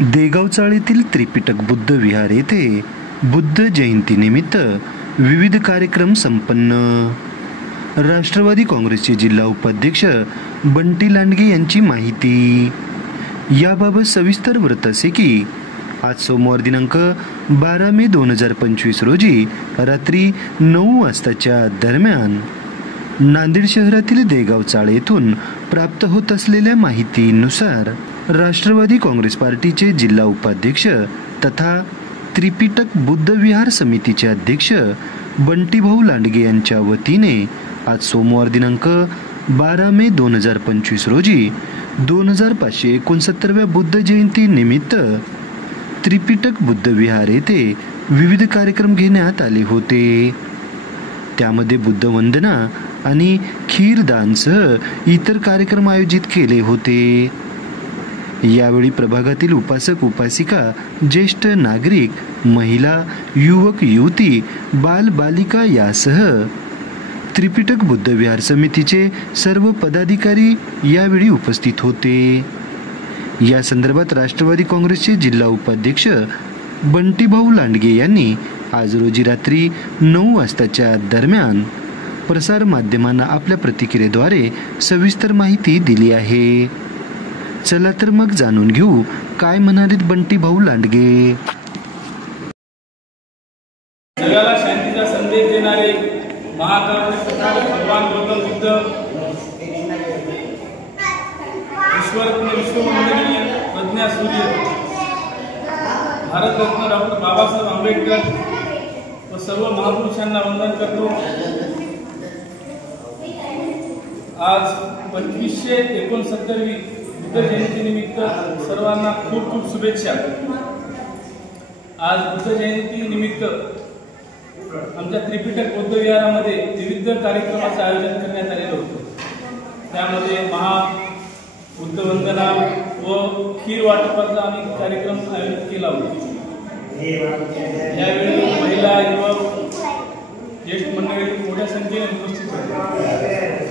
देगाव चाळीतील त्रिपिटक बुद्ध विहार येथे बुद्ध जयंतीनिमित्त विविध कार्यक्रम संपन्न। राष्ट्रवादी काँग्रेसचे जिल्हा उपाध्यक्ष बंटी लांडगे यांची माहिती। याबाबत सविस्तर वृत्त असे की आज सोमवार दिनांक 12 मे 2025 रोजी रात्री 9 वाजताच्या दरम्यान नांदेड शहरातील देगाव चाळे येथून प्राप्त होत असलेल्या माहितीनुसार राष्ट्रवादी काँग्रेस पार्टीचे जिल्हा उपाध्यक्ष तथा त्रिपिटक बुद्ध विहार समितीचे अध्यक्ष बंटीभाऊ लांडगे यांच्या वतीने आज सोमवार दिनांक 12 मे 2025 रोजी 2569व्या बुद्ध जयंती निमित्त त्रिपिटक बुद्ध विहार येथे विविध कार्यक्रम घेण्यात आले होते। त्यामध्ये बुद्ध वंदना आणि खीरदानसह इतर कार्यक्रम आयोजित केले होते। यावेळी प्रभागातील उपासक उपासिका, ज्येष्ठ नागरिक, महिला, युवक युवती, बाल बालिका यासह त्रिपिटक बुद्ध विहार समितीचे सर्व पदाधिकारी यावेळी उपस्थित होते। या संदर्भात राष्ट्रवादी काँग्रेसचे जिल्हा उपाध्यक्ष बंटीभाऊ लांडगे यांनी आज रोजी रात्री 9 वाजताच्या दरम्यान प्रसार माध्यमांना आपल्या प्रतिक्रियेद्वारे सविस्तर माहिती दिली आहे। चला तर मग जाणून घेऊ काय म्हणालेत बंटीभाऊ लांडगे। जगाला शांतीचा संदेश देणारे महाकारुणिक भगवान गौतम बुद्ध, ईश्वरत्न विश्ववंदनीय प्रज्ञासूर्य भारतरत्न डॉक्टर बाबासाहेब आंबेडकर व सर्व महापुरुषांना वंदन करतो। आज 2569वी बुद्ध जयंतीनिमित्त सर्वांना खूप खूप शुभेच्छा। आज बुद्ध जयंती निमित्त आमच्या त्रिपिटक बुद्ध विहारामध्ये विविध कार्यक्रमाचे आयोजन करण्यात आलेलं होतं। त्यामध्ये बुद्ध वंदना व खीर वाटपाचा आम्ही कार्यक्रम आयोजित केला होता। यावेळी महिला, युवक, ज्येष्ठ मंडळी मोठ्या संख्येने उपस्थित होते।